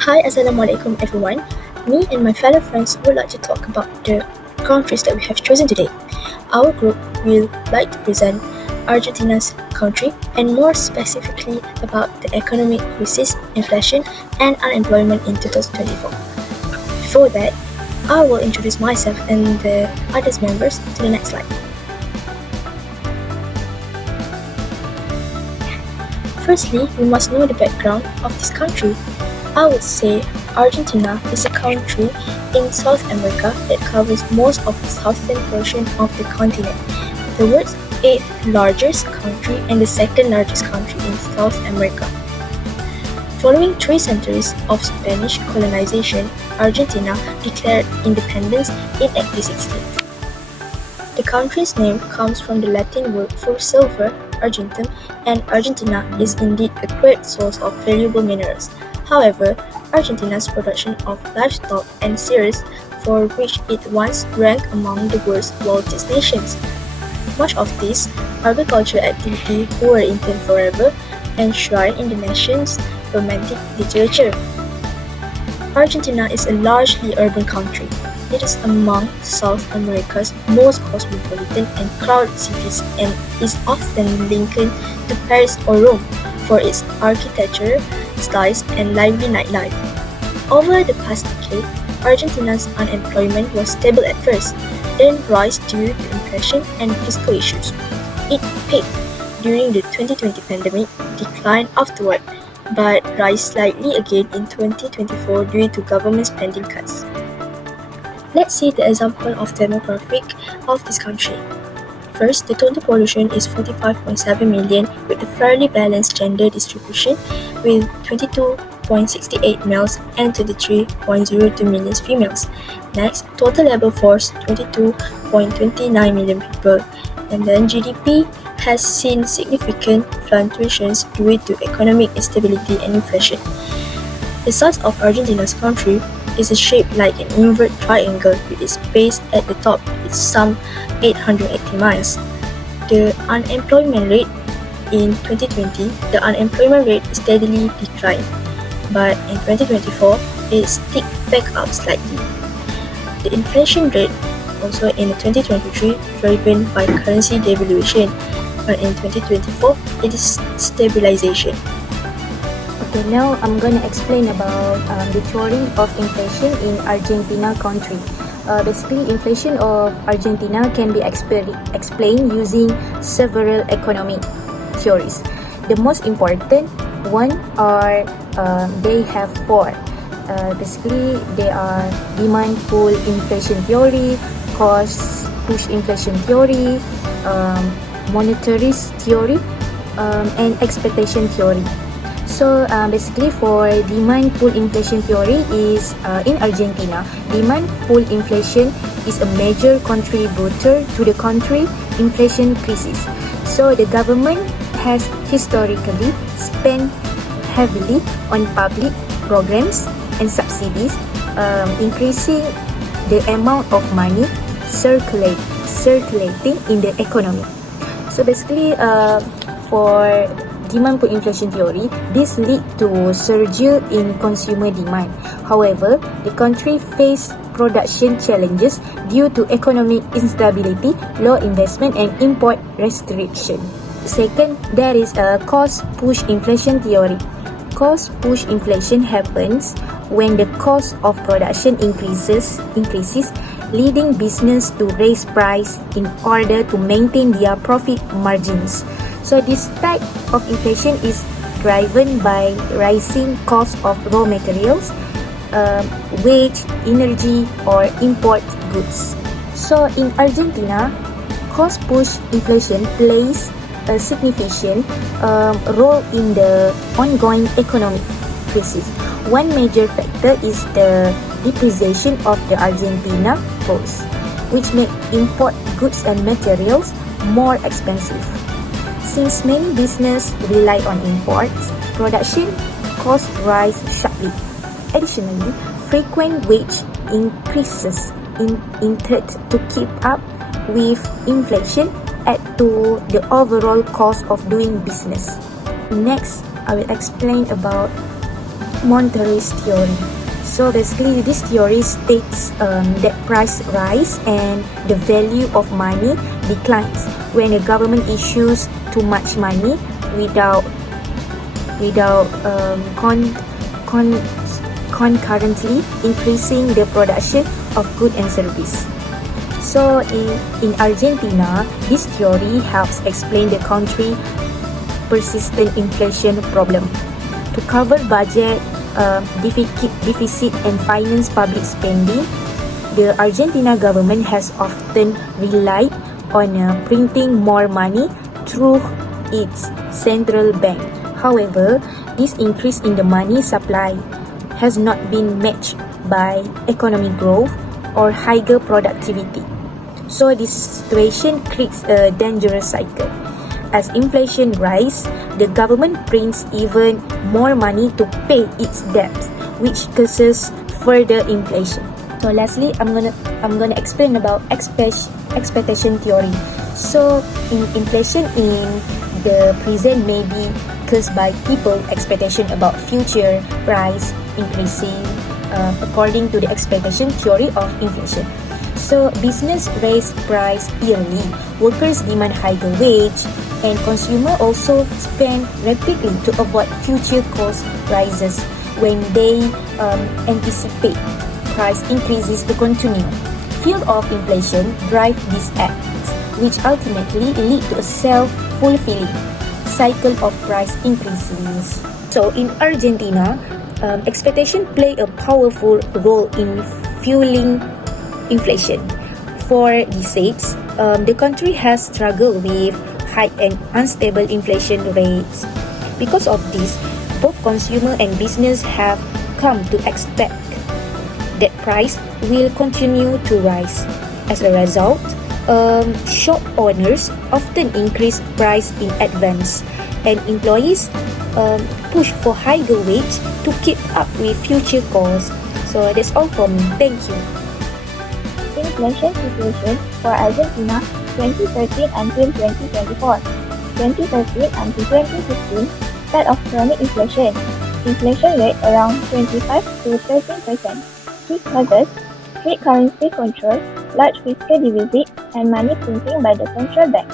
Hi, Assalamualaikum everyone. Me and my fellow friends would like to talk about the countries that we have chosen today. Our group will like to present Argentina's country and more specifically about the economic crisis, inflation, and unemployment in 2024. Before that, I will introduce myself and the other members to the next slide. Firstly, we must know the background of this country. I would say Argentina is a country in South America that covers most of the southern portion of the continent, the world's eighth largest country and the second largest country in South America. Following 3 centuries of Spanish colonization, Argentina declared independence in 1860. The country's name comes from the Latin word for silver, argentum, and Argentina is indeed a great source of valuable minerals. However, Argentina's production of livestock and cereals, for which it once ranked among the world's wealthiest nations. Much of this agricultural activity were intended forever enshrined in the nation's romantic literature. Argentina is a largely urban country. It is among South America's most cosmopolitan and crowded cities and is often linked to Paris or Rome for its architecture, styles, and lively nightlife. Over the past decade, Argentina's unemployment was stable at first, then rose due to inflation and fiscal issues. It peaked during the 2020 pandemic, declined afterward, but rise slightly again in 2024 due to government spending cuts. Let's see the example of demographic of this country. First, the total population is 45.7 million with a fairly balanced gender distribution with 22.68 males and 23.02 million females. Next, total labor force 22.29 million people. And then GDP has seen significant fluctuations due to economic instability and inflation. The size of Argentina's country is shaped like an inverted triangle with its base at the top is some 880 miles. The unemployment rate in 2020, the unemployment rate steadily declined, but in 2024, it ticked back up slightly. The inflation rate also in 2023 driven by currency devaluation, but in 2024, it is stabilization. Okay, now I'm going to explain about the theory of inflation in Argentina country. Basically, inflation of Argentina can be explained using several economic theories. The most important one are they have four. Basically, they are demand pull inflation theory, cost push inflation theory, monetarist theory, and expectation theory. So basically for demand pull inflation theory is in Argentina, demand pull inflation is a major contributor to the country inflation crisis. So the government has historically spent heavily on public programs and subsidies, increasing the amount of money circulating in the economy. So basically for demand pull inflation theory, this lead to surge in consumer demand. However, the country faced production challenges due to economic instability, low investment, and import restriction. Second, there is a cost push inflation theory. Cost push inflation happens when the cost of production increases, leading business to raise price in order to maintain their profit margins. So this type of inflation is driven by rising cost of raw materials, wage, energy, or import goods. So in Argentina, cost push inflation plays a significant role in the ongoing economic crisis. One major factor is the depreciation of the Argentina peso, which make import goods and materials more expensive. Since many businesses rely on imports, production costs rise sharply. Additionally, frequent wage increases intended to keep up with inflation add to the overall cost of doing business. Next, I will explain about Monterey's theory. So basically, this theory states that price rise and the value of money declines when the government issues too much money without concurrently increasing the production of goods and service. So in Argentina, this theory helps explain the country persistent inflation problem. To cover budget deficit and finance public spending, the Argentina government has often relied on printing more money through its central bank. However, this increase in the money supply has not been matched by economic growth or higher productivity. So this situation creates a dangerous cycle. As inflation rises, the government prints even more money to pay its debts, which causes further inflation. So lastly, I'm gonna explain about expectation theory. So inflation in the present may be caused by people expectation about future price increasing according to the expectation theory of inflation. So business raise price yearly, workers demand higher wage, and consumer also spend rapidly to avoid future cost rises when they anticipate price increases to continue. Fear of inflation drive these acts, which ultimately lead to a self-fulfilling cycle of price increases. So in Argentina, expectation play a powerful role in fueling inflation. For decades, the country has struggled with high and unstable inflation rates. Because of this, both consumer and business have come to expect that price will continue to rise. As a result, shop owners often increase price in advance, and employees push for higher wage to keep up with future costs. So that's all from me. Thank you. Inflation situation for Argentina 2013 until 2024. 2013 until 2015, start of chronic inflation. Inflation rate around 25 to 13%. Key causes: strict currency control, large fiscal deficit, and money printing by the central bank.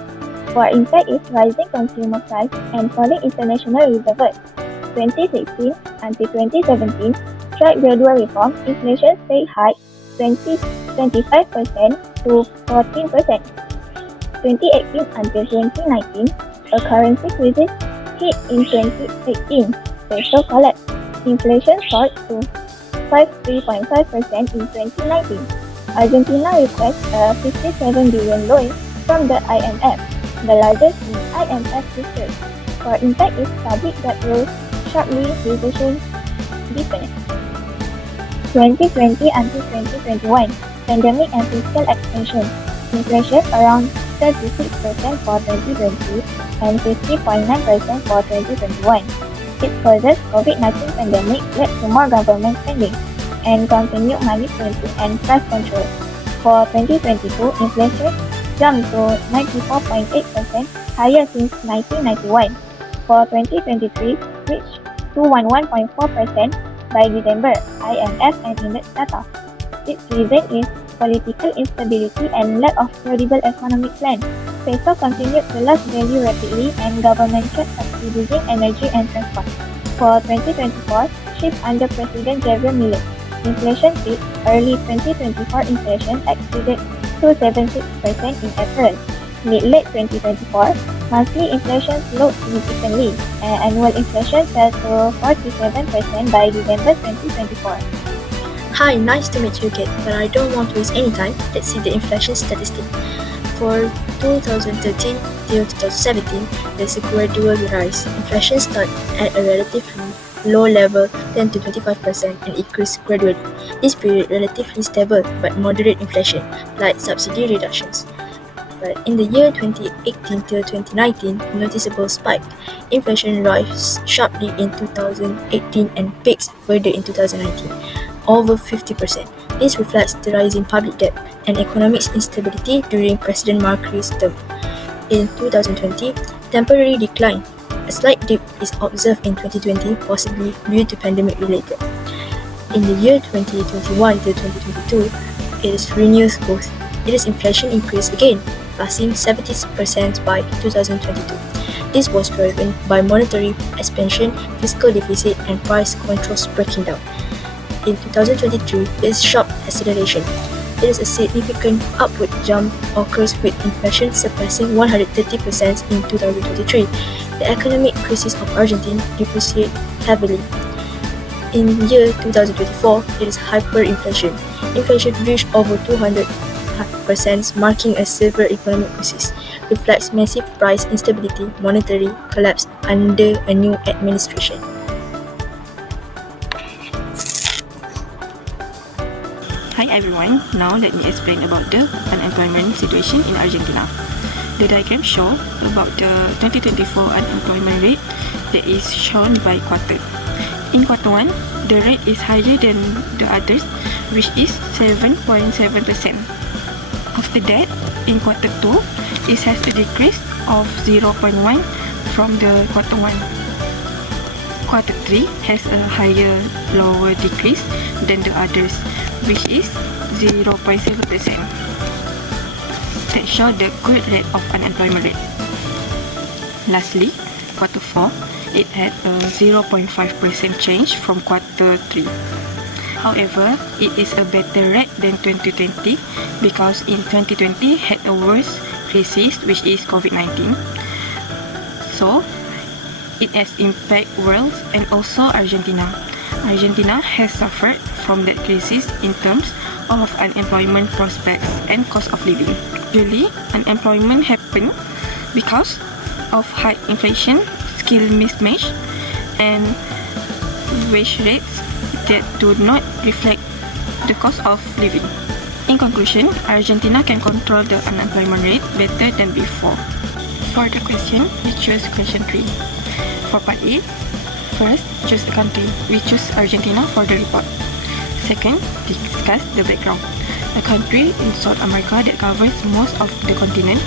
For impact is rising consumer price and falling international reserves. 2016 until 2017, strike gradual reform, inflation stayed high 25% to 14%. 2018 until 2019, a currency crisis hit in 2018. Peso collapse. Inflation soared to 3.5% in 2019. Argentina requests a 57 billion loan from the IMF, the largest in IMF history. For impact is public debt rose sharply, recession deepened. 2020 until 2021, pandemic and fiscal expansion. Inflation around 36% for 2020 and 50.9% for 2021. Its causes: COVID-19 pandemic led to more government spending and continued money printing and price control. For 2022, inflation jumped to 94.8%, higher since 1991. For 2023, reached 211.4% by December, IMF and index data. Its reason is political instability and lack of credible economic plan. Peso continued to lose value rapidly and government cut subsidizing energy and transport. For 2024, shift under President Javier Milei. Inflation peak. Early 2024 inflation exceeded 2.76% in April. Mid-late 2024, monthly inflation slowed significantly, and annual inflation fell to 47% by December 2024. Hi, nice to meet you again, but I don't want to waste any time. Let's see the inflation statistic. For 2013 till 2017, there's a gradual rise. Inflation started at a relatively low level, 10 to 25%, and increased gradually. This period relatively stable but moderate inflation, like subsidy reductions. But in the year 2018 till 2019, noticeable spike. Inflation rose sharply in 2018 and peaks further in 2019, over 50%. This reflects the rising public debt and economic instability during President Macri's term. In 2020, temporary decline A slight dip is observed in 2020, possibly due to pandemic related. In the year 2021 to 2022, it is renewed growth. It is inflation increased again, passing 70% by 2022. This was driven by monetary expansion, fiscal deficit, and price controls breaking down. In 2023, there is sharp acceleration. It is a significant upward jump occurs with inflation surpassing 130% in 2023. The economic crisis of Argentina depreciated heavily. In year 2024, it is hyperinflation. Inflation reached over 200%, marking a severe economic crisis. Reflects massive price instability, monetary collapse under a new administration. Hi everyone, now let me explain about the unemployment situation in Argentina. The diagram shows about the 2024 unemployment rate that is shown by quarter. In quarter 1, the rate is higher than the others, which is 7.7%. After that, in quarter 2, it has a decrease of 0.1 from the quarter 1. Quarter 3 has a higher lower decrease than the others, which is 0.7%. That shows the good rate of unemployment rate. Lastly, quarter 4, it had a 0.5% change from quarter 3. However, it is a better rate than 2020 because in 2020 had a worse crisis, which is COVID-19. So, it has impact world and also Argentina. Argentina has suffered from that crisis in terms of unemployment prospects and cost of living. Usually, unemployment happen because of high inflation, skill mismatch, and wage rates that do not reflect the cost of living. In conclusion, Argentina can control the unemployment rate better than before. For the question, we choose question 3. For part A, first, choose a country. We choose Argentina for the report. Second, discuss the background. A country in South America that covers most of the continent,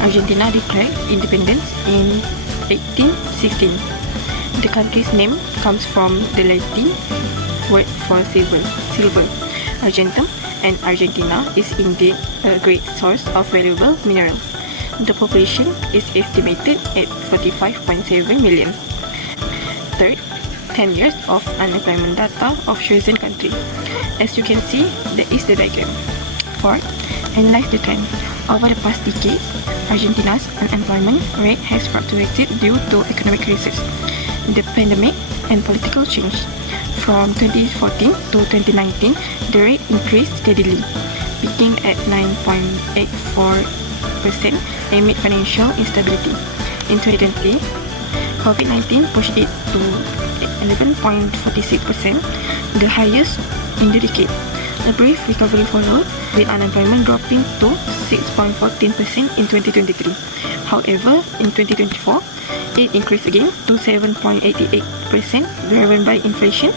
Argentina declared independence in 1816. The country's name comes from the Latin word for silver, Argentum, and Argentina is indeed a great source of valuable minerals. The population is estimated at 45.7 million. Third, 10 years of unemployment data of chosen country. As you can see, that is the diagram. Fourth, analyze the trend. Over the past decade, Argentina's unemployment rate has fluctuated due to economic crisis, the pandemic, and political change. From 2014 to 2019, the rate increased steadily, peaking at 9.84% amid financial instability. In 2020, COVID-19 pushed it to 11.46%, the highest in the decade. A brief recovery followed, with unemployment dropping to 6.14% in 2023. However, in 2024, it increased again to 7.88%, driven by inflation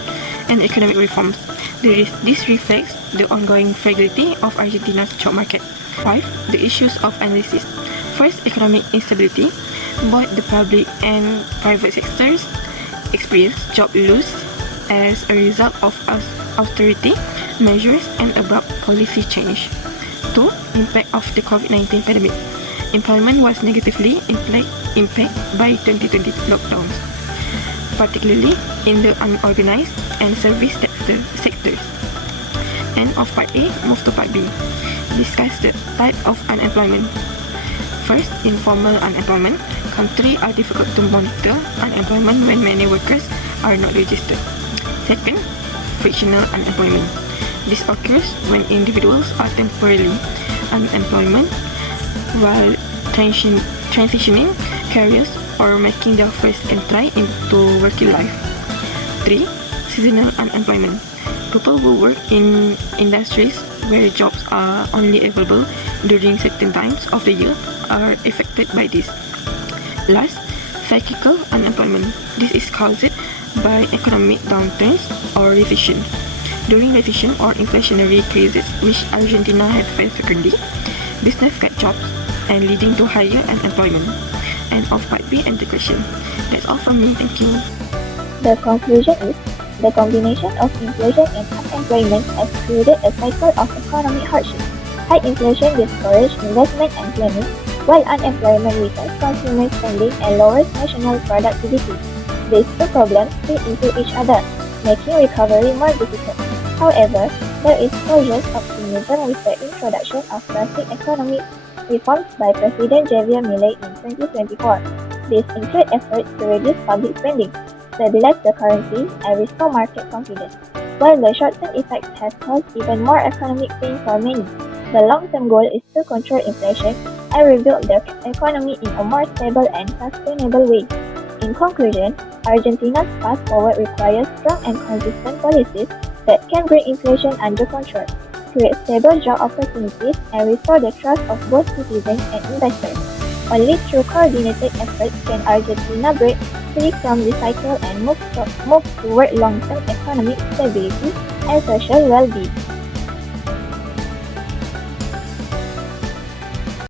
and economic reforms. This reflects the ongoing fragility of Argentina's job market. 5. The issues of analysis. First, economic instability. Both the public and private sectors experience job loss as a result of austerity measures and abrupt policy change. 2. Impact of the COVID-19 pandemic. Employment was negatively impacted by 2020 lockdowns, particularly in the unorganized and service sectors. End of part A, move to part B. Discuss the type of unemployment. First, informal unemployment. Countries are difficult to monitor unemployment when many workers are not registered. Second, frictional unemployment. This occurs when individuals are temporarily unemployment while transitioning careers or making their first entry into working life. 3. Seasonal unemployment. People who work in industries where jobs are only available during certain times of the year are affected by this. Last, cyclical unemployment. This is caused by economic downturns or recession. During recession or inflationary crises, which Argentina has faced frequently, business cut jobs and leading to higher unemployment. End of part B and the question. That's all from me. Thank you. The conclusion is the combination of inflation and unemployment has created a cycle of economic hardship. High inflation discourages investment and planning, while unemployment weakens consumer spending and lowers national productivity. These two problems feed into each other, making recovery more difficult. However, there is cautious optimism with the introduction of drastic economic reforms by President Javier Milei in 2024. These include efforts to reduce public spending, stabilize the currency, and restore market confidence. While the short-term effects have caused even more economic pain for many, the long-term goal is to control inflation and rebuild the economy in a more stable and sustainable way. In conclusion, Argentina's path forward requires strong and consistent policies that can bring inflation under control, create stable job opportunities, and restore the trust of both citizens and investors. Only through coordinated efforts can Argentina break free from this cycle and move toward long-term economic stability and social well-being.